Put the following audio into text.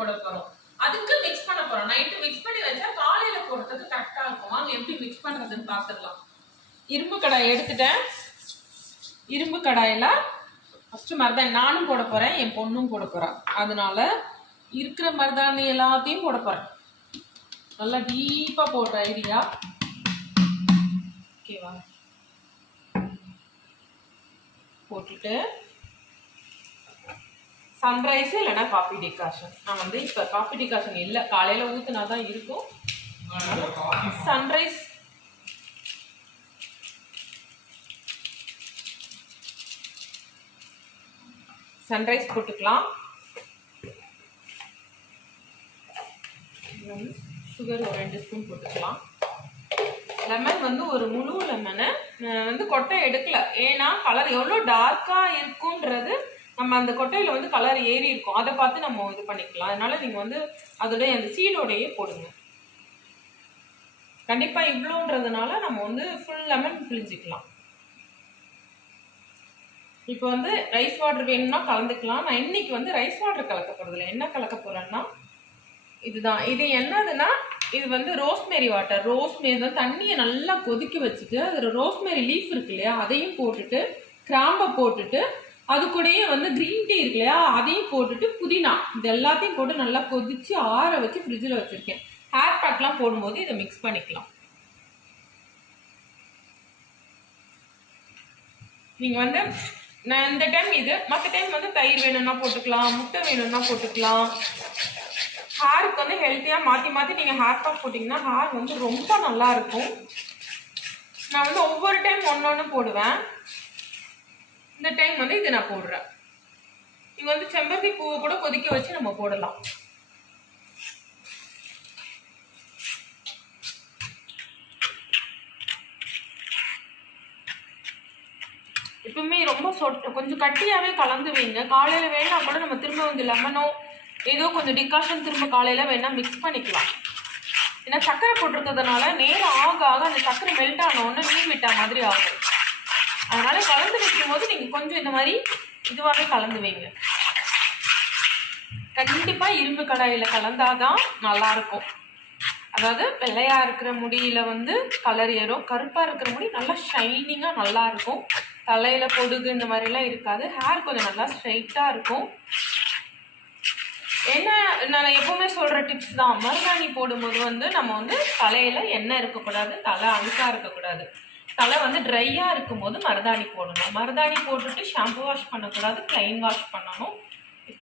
போட போறோம். அதுக்கு மிக்ஸ் பண்ண போறோம். நைட்டு மிக்ஸ் பண்ணி வச்சா காலையில போடுறதுக்கு கரெக்டா இருக்கும். வாங்க எப்படி மிக்ஸ் பண்றதுன்னு பார்த்துடலாம். இரும்பு கடாய் எடுத்துட்டேன். இரும்பு கடாயில ஃபர்ஸ்ட் மருதாணி நானும் போட போறேன், என் பொண்ணும் போட போறா. அதனால இருக்கிற மருதாணி எல்லாத்தையும் போட போறேன். நல்லா டீப்பா போடுற ஐடியா. ஓகேவா? போட்டுட்டு சன்ரைஸ் இல்லைன்னா காஃபி டிகாஷன். நான் வந்து இப்போ காஃபி டிகாஷன் இல்லை, காலையில் ஊற்றுனா தான் இருக்கும். சன்ரைஸ் சன்ரைஸ் போட்டுக்கலாம். சுகர் ஒரு 2 ஸ்பூன் போட்டுக்கலாம். லெமன் வந்து ஒரு முழு லெமனை வந்து கொட்டை எடுக்கல. ஏன்னா கலர் எவ்வளோ டார்க்காக இருக்குன்றது நம்ம அந்த கொட்டையில் வந்து கலர் ஏறி இருக்கும், அதை பார்த்து நம்ம இது பண்ணிக்கலாம். அதனால நீங்கள் வந்து அதோடைய அந்த சீடோடையே போடுங்க. கண்டிப்பாக இவ்வளோன்றதுனால நம்ம வந்து ஃபுல் லெமன் பிழிஞ்சிக்கலாம். இப்போ வந்து ரைஸ் வாட்டர் வேணும்னா கலந்துக்கலாம். நான் இன்னைக்கு வந்து ரைஸ் வாட்டர் கலக்க போகிறதில்ல. என்ன கலக்க போகிறேன்னா இதுதான். இது என்னதுன்னா இது வந்து ரோஸ்மேரி வாட்டர். ரோஸ்மேரி தான் தண்ணியை நல்லா கொதிக்க வச்சுட்டு அதில் ரோஸ்மேரி லீஃப் இருக்கு இல்லையா, அதையும் போட்டுட்டு கிராம்பை போட்டுட்டு அது கூடயே வந்து க்ரீன் டீ இருக்கு இல்லையா, அதையும் போட்டுட்டு புதினா இது எல்லாத்தையும் போட்டு நல்லா கொதிச்சு ஆற வச்சு ஃப்ரிட்ஜில் வச்சுருக்கேன். ஹேர் பேக்லாம் போடும்போது இதை மிக்ஸ் பண்ணிக்கலாம். நீங்கள் வந்து நான் இந்த டைம் இது, மற்ற டைம் வந்து தயிர் வேணும்னா போட்டுக்கலாம், முட்டை வேணும்னா போட்டுக்கலாம். ஹேருக்கு வந்து ஹெல்த்தியாக மாற்றி மாற்றி நீங்கள் ஹேர் பேக் போட்டிங்கன்னா ஹேர் வந்து ரொம்ப நல்லா இருக்கும். நான் வந்து ஒவ்வொரு டைம் ஒன்று போடுவேன். இந்த டைம் வந்து இது நான் போடுறேன். நீங்கள் வந்து செம்பருத்தி பூவை கூட கொதிக்க வச்சு நம்ம போடலாம். எப்பவுமே ரொம்ப கொஞ்சம் கட்டியாகவே கலந்து வைங்க. காலையில் வேணா கூட நம்ம திரும்ப வந்து லெமனோ ஏதோ கொஞ்சம் டிகாஷன் திரும்ப காலையில் வேணால் மிக்ஸ் பண்ணிக்கலாம். ஏன்னா சர்க்கரை போட்டிருக்கிறதுனால நேரம் ஆக ஆக அந்த சர்க்கரை மெல்ட் ஆனோன்னு நீர் விட்டா மாதிரி ஆகும். அதனால் கலந்து வைக்கும் போது நீங்கள் கொஞ்சம் இந்த மாதிரி இதுவாகவே கலந்து வைங்க. கண்டிப்பாக இரும்பு கடாயில் கலந்தாதான் நல்லாயிருக்கும். அதாவது வெள்ளையாக இருக்கிற முடியில் வந்து கலர் ஏறும், கருப்பாக இருக்கிற முடி நல்லா ஷைனிங்காக நல்லாயிருக்கும். தலையில் பொடுகு இந்த மாதிரிலாம் இருக்காது, ஹேர் கொஞ்சம் நல்லா ஸ்ட்ரைட்டாக இருக்கும். என்ன நான் எப்பவுமே சொல்கிற டிப்ஸ் தான். மருதாணி போடும்போது வந்து நம்ம வந்து தலையில் எண்ணெய் இருக்கக்கூடாது, தலை அழுக்காக இருக்கக்கூடாது. தலை வந்து ட்ரையாக இருக்கும்போது மருதாணி போடணும். மருதாணி போட்டுட்டு ஷாம்பு வாஷ் பண்ணக்கூடாது, ப்ளைன் வாஷ் பண்ணணும்.